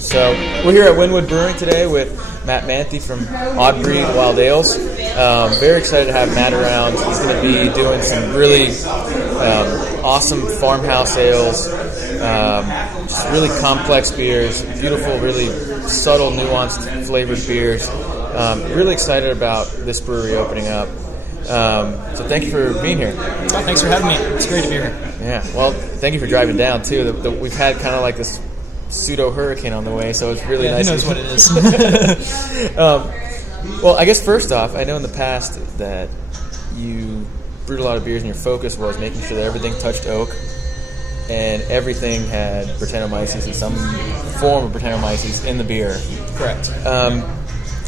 So we're here at Wynwood Brewing today with Matt Manthe from Odd Breed Wild Ales. Very excited to have Matt around. He's going to be doing some really awesome farmhouse ales, just really complex beers, beautiful, really subtle, nuanced, flavored beers. Really excited about this brewery opening up. So thank you for being here. Oh, thanks for having me. It's great to be here. Yeah, well, thank you for driving down, too. We've had kind of like this pseudo-hurricane on the way, so it's really nice. Who knows what it is? Well, I guess first off, I know in the past that you brewed a lot of beers and your focus was making sure that everything touched oak and everything had Brettanomyces or some form of Brettanomyces in the beer. Correct.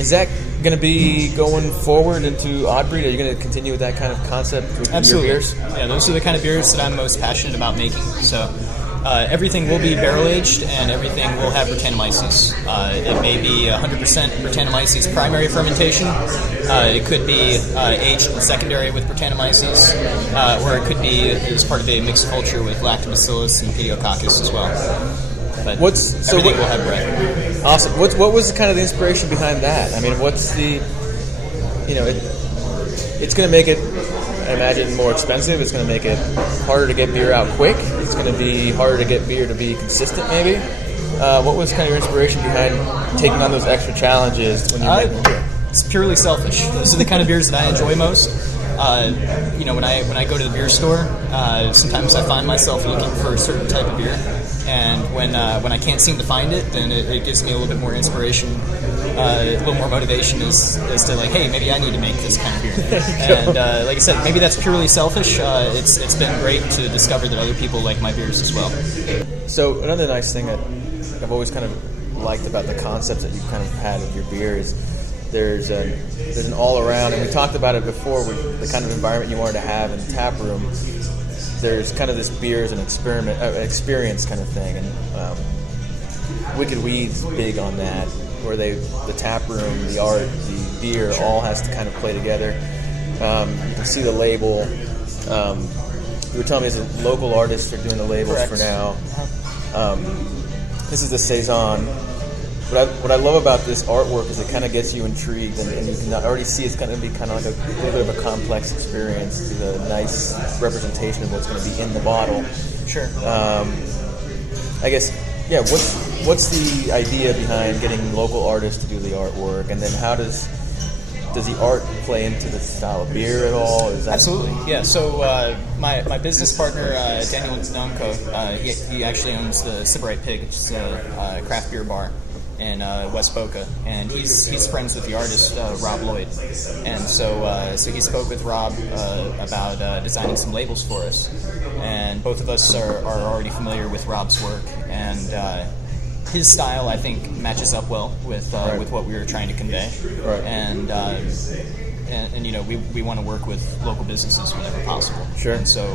Is that going to be going forward into Odd Breed? Are you going to continue with that kind of concept with Absolutely. your beers? Yeah, those are the kind of beers that I'm most passionate about making. So everything will be barrel-aged and everything will have Brettanomyces. It may be 100% Brettanomyces primary fermentation. It could be aged in secondary with Brettanomyces, or it could be as part of a mixed culture with Lactobacillus and Pediococcus as well. But everything will have Brett. Awesome. What was kind of the inspiration behind that? I mean, what's the, it's going to make it, I imagine, more expensive. It's going to make it harder to get beer out quick. It's going to be harder to get beer to be consistent, maybe. What was kind of your inspiration behind taking on those extra challenges when you're making beer? It's purely selfish. Those are the kind of beers that I enjoy most. When I go to the beer store, sometimes I find myself looking for a certain type of beer, and when I can't seem to find it, then it gives me a little bit more inspiration, a little more motivation as to like, hey, maybe I need to make this kind of beer. And like I said, maybe that's purely selfish. It's been great to discover that other people like my beers as well. So another nice thing that I've always kind of liked about the concept that you've kind of had with your beer is there's an all-around, and we talked about it before, with the kind of environment you wanted to have in the tap room. There's kind of this beer as an experience kind of thing, and Wicked Weed's big on that, where the tap room, the art, the beer, all has to kind of play together. You can see the label. You were telling me as local artists are doing the labels Correct. for now. This is the Saison. What I love about this artwork is it kind of gets you intrigued, and you can already see it's going to be kind of like a little bit of a complex experience through the nice representation of what's going to be in the bottle. Sure. I guess, yeah. What's the idea behind getting local artists to do the artwork, and then how does the art play into the style of beer at all? Is that Absolutely, yeah. So my business partner, Daniel Znonko, he actually owns the Sybarite Pig, which is a craft beer bar in West Boca, and he's friends with the artist Rob Lloyd, and so he spoke with Rob about designing some labels for us, and both of us are already familiar with Rob's work, and his style I think matches up well with what we were trying to convey, Right. and we want to work with local businesses whenever possible. Sure. And so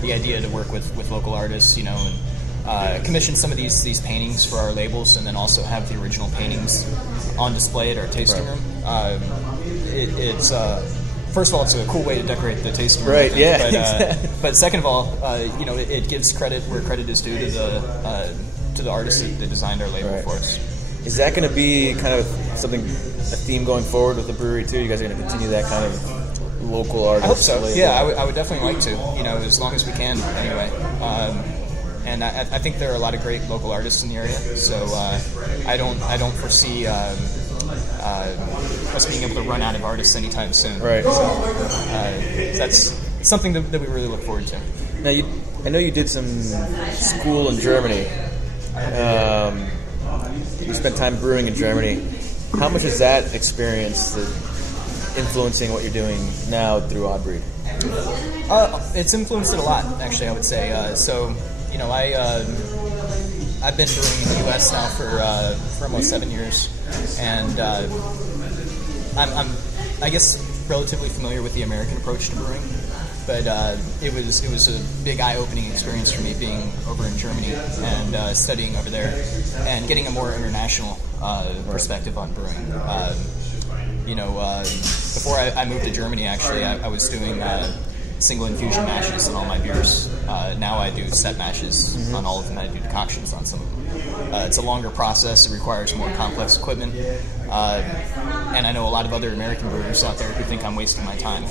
the idea to work with local artists, and commission some of these paintings for our labels, and then also have the original paintings on display at our tasting Right. room. It's first of all, it's a cool way to decorate the tasting room. Right, I think. yeah. But second of all, it gives credit where credit is due to the artist that designed our label Right. for us. Is that going to be kind of a theme going forward with the brewery too? You guys are going to continue that kind of local artist? I hope so. label? Yeah, I would definitely like to. As long as we can, anyway. And I think there are a lot of great local artists in the area, so I don't foresee us being able to run out of artists anytime soon. Right. So that's something that we really look forward to. Now, I know you did some school in Germany. You spent time brewing in Germany. How much is that experience influencing what you're doing now through Odd Breed? It's influenced it a lot, actually, I would say. I've been brewing in the U.S. now for almost 7 years, and I'm I guess relatively familiar with the American approach to brewing, but it was a big eye-opening experience for me being over in Germany and studying over there and getting a more international perspective on brewing. Before I moved to Germany, actually, I was doing single infusion mashes in all my beers. Now I do set mashes on all of them. I do decoctions on some of them. It's a longer process. It requires more complex equipment. And I know a lot of other American brewers out there who think I'm wasting my time.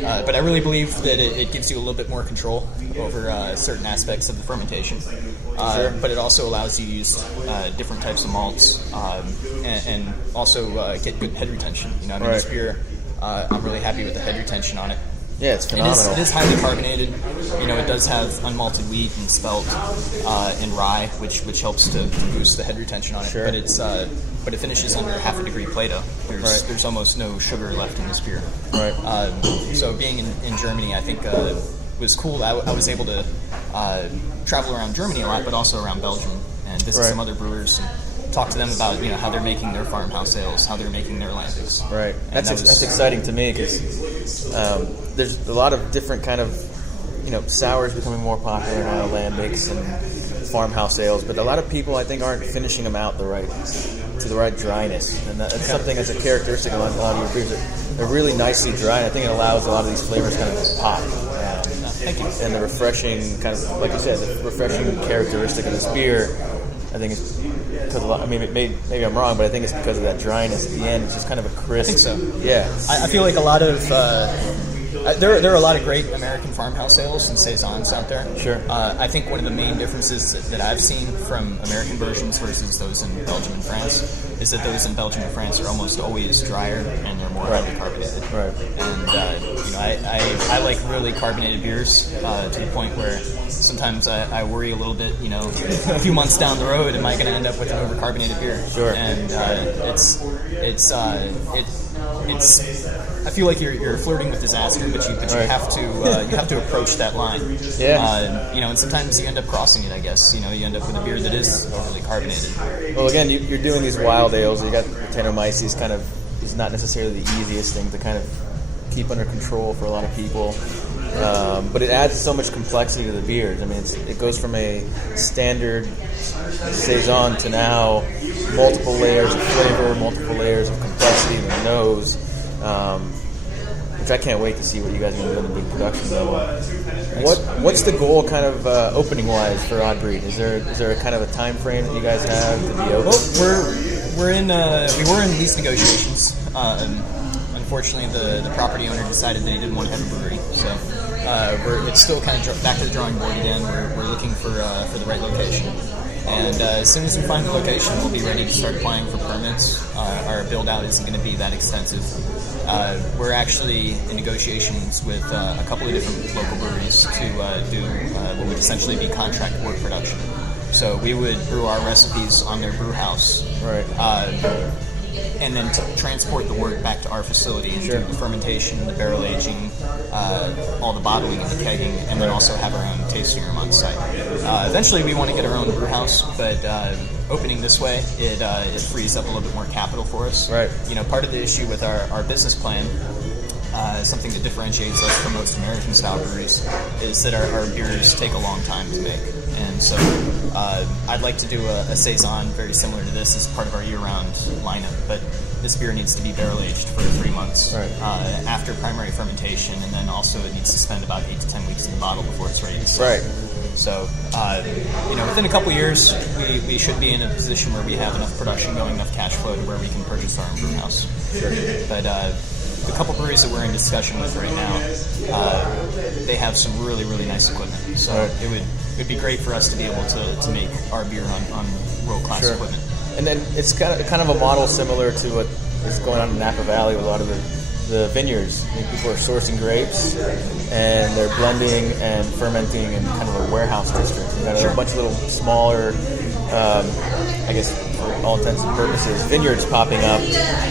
But I really believe that it gives you a little bit more control over certain aspects of the fermentation. But it also allows you to use different types of malts and also get good head retention. This beer, I'm really happy with the head retention on it. Yeah, it's phenomenal. It is highly carbonated. It does have unmalted wheat and spelt and rye, which helps to boost the head retention on it. Sure. But it finishes under half a degree Plato. There's almost no sugar left in this beer. Right. So being in Germany, I think was cool. I was able to travel around Germany a lot, but also around Belgium and visit some other brewers and talk to them about how they're making their farmhouse ales, how they're making their lambics. Right. That's exciting to me because there's a lot of different kind of sours becoming more popular now, lambics and farmhouse ales, but a lot of people I think aren't finishing them out to the right dryness, and that's something that's a characteristic of a lot of your beers. They're really nicely dry, and I think it allows a lot of these flavors kind of pop. Thank you. And the refreshing kind of, like you said, the refreshing characteristic of this beer, I think it's because maybe I'm wrong, but I think it's because of that dryness at the end. It's just kind of a crisp. I think so. Yeah. I feel like a lot of there are a lot of great American farmhouse ales and saisons out there. Sure. I think one of the main differences that I've seen from American versions versus those in Belgium and France is that those in Belgium and France are almost always drier and they're more highly carbonated. Right. And I like really carbonated beers to the point where sometimes I worry a little bit. A few months down the road, am I going to end up with an overcarbonated beer? Sure. And I feel like you're flirting with disaster, but you have to approach that line. Yeah. And sometimes you end up crossing it. I guess you end up with a beer that is overly carbonated. Well, again, you're doing these wild ales. You got Tannermeister, kind of is not necessarily the easiest thing to kind of keep under control for a lot of people. But it adds so much complexity to the beers. I mean, it goes from a standard saison to now multiple layers of flavor, multiple layers of complexity in the nose, which I can't wait to see what you guys are going to do on the big production level. What's the goal, kind of opening wise, for Odd Breed? Is there a kind of a time frame that you guys have to be open? Well, we were in lease negotiations. Unfortunately, the property owner decided that he didn't want to have a brewery, so it's still kind of back to the drawing board again. We're looking for the right location, and as soon as we find the location, we'll be ready to start applying for permits. Our build out isn't going to be that extensive. We're actually in negotiations with a couple of different local breweries to do what would essentially be contract wort production. So we would brew our recipes on their brew house. Right. And then to transport the wort back to our facility and do the fermentation, the barrel aging, all the bottling and the kegging, and then also have our own tasting room on site. Eventually, we want to get our own brew house, but opening this way, it frees up a little bit more capital for us. Right. Part of the issue with our business plan, something that differentiates us from most American style breweries, is that our beers take a long time to make. And so I'd like to do a saison very similar to this as part of our year-round lineup, but this beer needs to be barrel-aged for 3 months after primary fermentation, and then also it needs to spend about 8 to 10 weeks in the bottle before it's ready to sell. Right. So, within a couple years, we should be in a position where we have enough production going, enough cash flow to where we can purchase our own brew house. Sure. But the couple breweries that we're in discussion with right now, they have some really, really nice equipment. So it would be great for us to be able to make our beer on world-class equipment. And then it's kind of a model similar to what is going on in Napa Valley with a lot of the vineyards. I mean, people are sourcing grapes and they're blending and fermenting in kind of a warehouse district. You've got a bunch of little smaller, I guess for all intents and purposes, vineyards popping up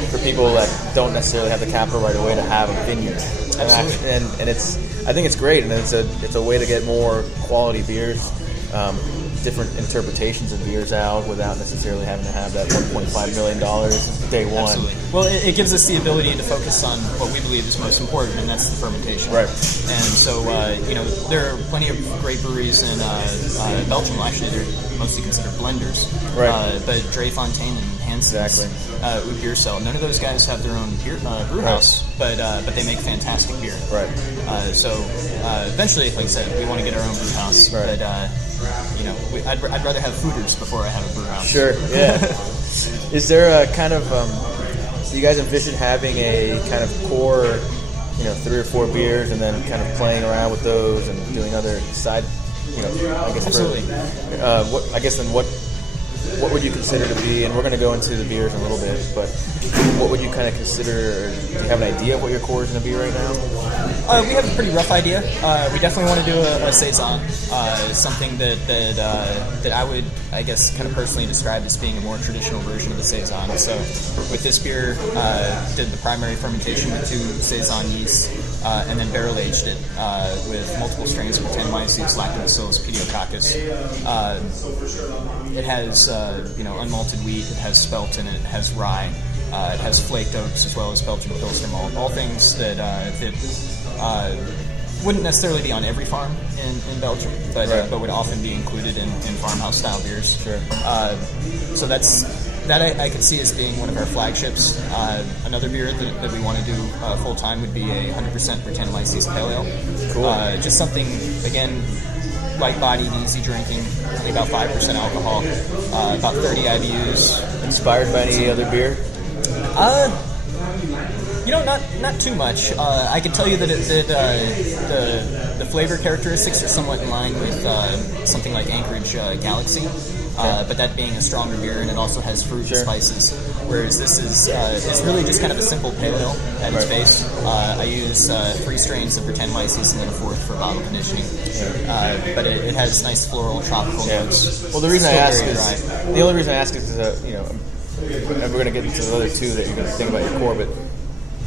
for people that don't necessarily have the capital right away to have a vineyard. Absolutely. And I think it's great, and it's a way to get more quality beers. different interpretations of beers out without necessarily having to have that $1.5 million day one. Absolutely. Well, it gives us the ability to focus on what we believe is most important, and that's the fermentation. Right. And so, there are plenty of great breweries in Belgium. Well, actually, they're mostly considered blenders. Right. But Dre Fontaine and Hansen's beer cell. None of those guys have their own brew house, but they make fantastic beer. Right. So eventually, like I said, we want to get our own brew house. Right. But I'd rather have fooders before I have a brew house. Sure. Yeah. Is there a kind of do you guys envision having a kind of core, 3 or 4 beers, and then kind of playing around with those and doing other side, I guess. Absolutely. What would you consider to be, and we're going to go into the beers in a little bit, but what would you kind of consider, do you have an idea of what your core is going to be right now? We have a pretty rough idea. We definitely want to do a Saison, something that I would, I guess, kind of personally describe as being a more traditional version of the Saison. So with this beer, did the primary fermentation with 2 Saison yeasts, and then barrel aged it with multiple strains of Brettanomyces, Lactobacillus, Pediococcus. It has unmalted wheat, it has spelt in it, it has rye, it has flaked oats as well as Belgian Pilsner malt. All things that wouldn't necessarily be on every farm in Belgium, but would often be included in farmhouse style beers. Sure. So that I could see as being one of our flagships. Another beer that we want to do full time would be a 100% Brettanomyces Pale Ale. Cool. Just something, again, light-bodied, easy drinking, only about 5% alcohol, about 30 IBUs. Inspired by any other beer? Not too much. I can tell you that the flavor characteristics are somewhat in line with something like Anchorage Galaxy. But that being a stronger beer, and it also has fruit and spices. Whereas this is it's really just kind of a simple pale ale at its base. I use 3 strains of Brettanomyces and then a 4th for bottle conditioning. But it has nice floral, tropical notes. Well, the reason I ask dry. the only reason I ask is and we're going to get into the other 2 that you're going to think about your core, but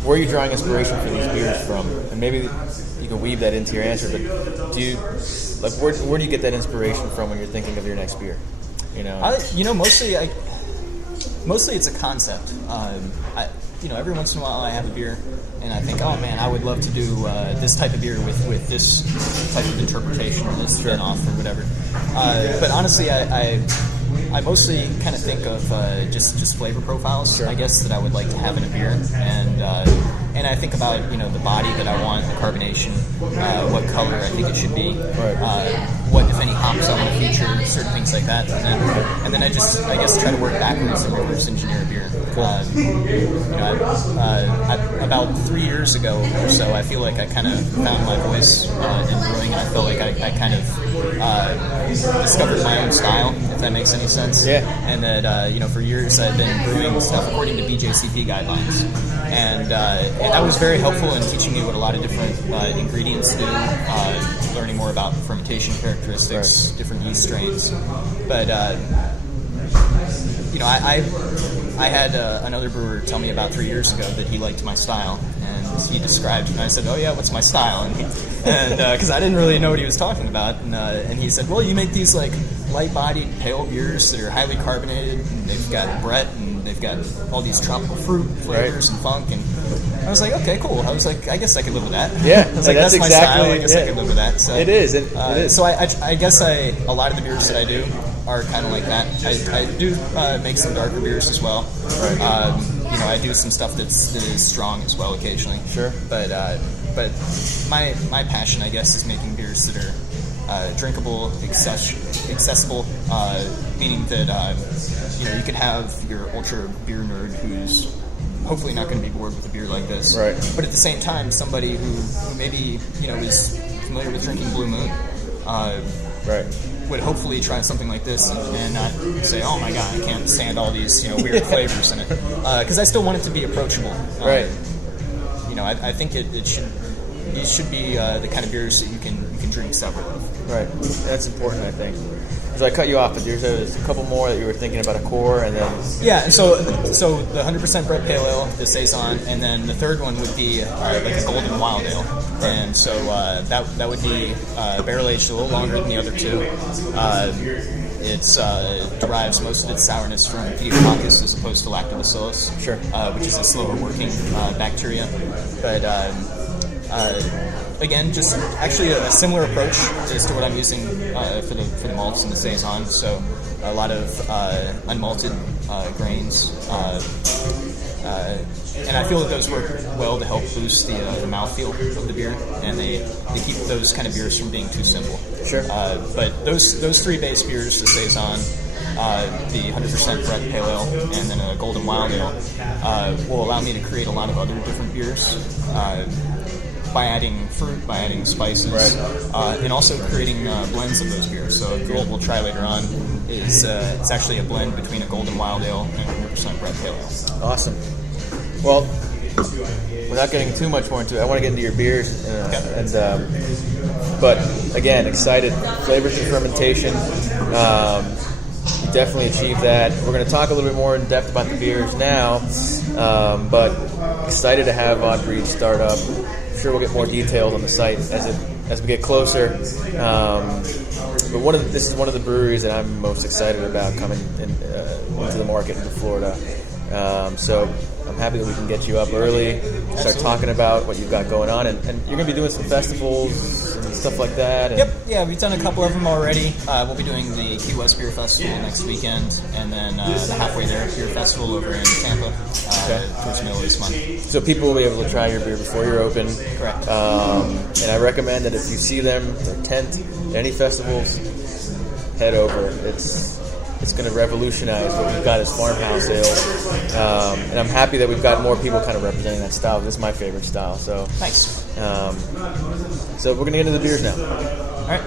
where are you drawing inspiration for these beers from? And maybe you can weave that into your answer, but do you where do you get that inspiration from when you're thinking of your next beer? Mostly it's a concept. Every once in a while I have a beer and I think, oh man, I would love to do this type of beer with this type of interpretation or this spin-off or whatever. But honestly, I mostly kind of think of just flavor profiles, I guess, that I would like to have in a beer, and I think about the body that I want, the carbonation, what color I think it should be, what if any hops I want to feature, certain things like that, and then I guess try to work backwards and reverse engineer a beer. About 3 years ago or so, I feel like I kind of found my voice in brewing, and I felt like I kind of discovered my own style, if that makes any sense. Yeah. And that for years I've been brewing stuff according to BJCP guidelines, and that was very helpful in teaching me what a lot of different ingredients do, learning more about fermentation characteristics, different yeast strains. But I had another brewer tell me about 3 years ago that he liked my style, and he described it, and I said, oh yeah, what's my style? And because I didn't really know what he was talking about, and he said, well, you make these like light-bodied pale beers that are highly carbonated, and they've got Brett, and they've got all these tropical fruit flavors and funk, and I was like, okay, cool. I was like, I guess I could live with that. Yeah, I was like, that's my style. I guess I could live with that. So it is. It is. So I guess a lot of the beers that I do are kind of like that. I do make some darker beers as well. Right. I do some stuff that is strong as well occasionally. Sure. But my passion, I guess, is making beers that are drinkable, accessible, meaning that you could have your ultra beer nerd who's hopefully not going to be bored with a beer like this. Right. But at the same time, somebody who maybe is familiar with drinking Blue Moon. Would hopefully try something like this and not say, "Oh my god, I can't stand all these weird flavors in it," because I still want it to be approachable. Right. I think it should be the kind of beers that you can drink several of. Right. That's important, I think. So I cut you off, but there's a couple more that you were thinking about a core, and then and so the 100% Brett Pale Ale, the Saison, and then the third one would be like a Golden Wild Ale. And so that would be barrel aged a little longer than the other two. It derives most of its sourness from Pediococcus as opposed to Lactobacillus, Sure. Which is a slower working bacteria. But again, just actually a similar approach as to what I'm using for the malts and the saison. So a lot of unmalted grains, and I feel that those work well to help boost the mouthfeel of the beer, and they keep those kind of beers from being too simple. Sure. But those three base beers, the saison, the 100% bread pale ale, and then a golden wild ale, will allow me to create a lot of other different beers. By adding fruit, by adding spices, right. And also creating blends of those beers. So what we'll try later on is it's actually a blend between a golden wild ale and 100% bread pale ale. Awesome. Well, without getting too much more into it, I want to get into your beers, but again, excited. Flavors and fermentation. You definitely achieved that. We're going to talk a little bit more in depth about the beers now, but excited to have Odd Breed start up. I'm sure we'll get more details on the site as we get closer. But this is one of the breweries that I'm most excited about coming into the market into Florida. So I'm happy that we can get you up early, start talking about what you've got going on, and you're going to be doing some festivals and stuff like that. Yep, yeah, we've done a couple of them already. We'll be doing the Key West Beer Festival next weekend, and then the Halfway There Beer Festival over in Tampa towards the middle of this month. So people will be able to try your beer before you're open. Correct. And I recommend that if you see them, their tent, any festivals, head over. It's going to revolutionize what we've got as farmhouse ales. And I'm happy that we've got more people kind of representing that style. This is my favorite style. So nice. So we're going to get into the beers now. All right.